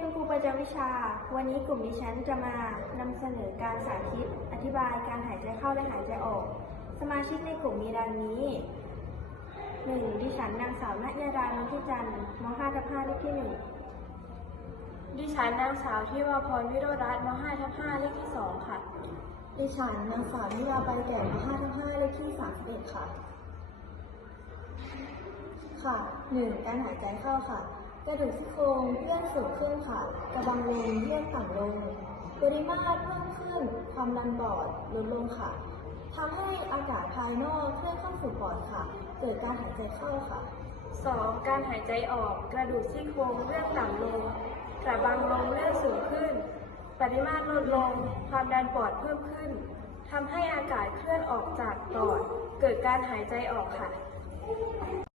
คุณครูประจำวิชา วันนี้กลุ่มดิฉันจะมานำเสนอการสาธิต อธิบายการหายใจเข้าและหายใจออก สมาชิกในกลุ่มมีดังนี้ 1. ดิฉันนางสาวณยาดานนทิจันทร์ม 5 ทับ5เลขที่ 1 ดิฉันนางสาวที่วาพรวิโรจน์รัตน์ม 5 ทับ5เลขที่ 2 ค่ะ ดิฉันนางสาวนิยาไปแก่ม 5 ทับ5เลขที่ 31 ค่ะ ค่ะ 1. การหายใจเข้าค่ะ กระดูกซี่โครงเลื่อนสูงขึ้นค่ะ กระบังลมเลื่อนต่ำลงปริมาตรเพิ่มขึ้น ความดันปอดลดลงค่ะทำให้อากาศภายนอกเคลื่อนเข้าสู่ปอดค่ะ เกิดการหายใจเข้าค่ะ 2. การหายใจออกกระดูกซี่โครงเลื่อนต่ำลงกระบังลมเลื่อนสูงขึ้น ปริมาตรลดลง ความดันปอดเพิ่มขึ้นทำให้อากาศเคลื่อนออกจากปอด เกิดการหายใจออกค่ะ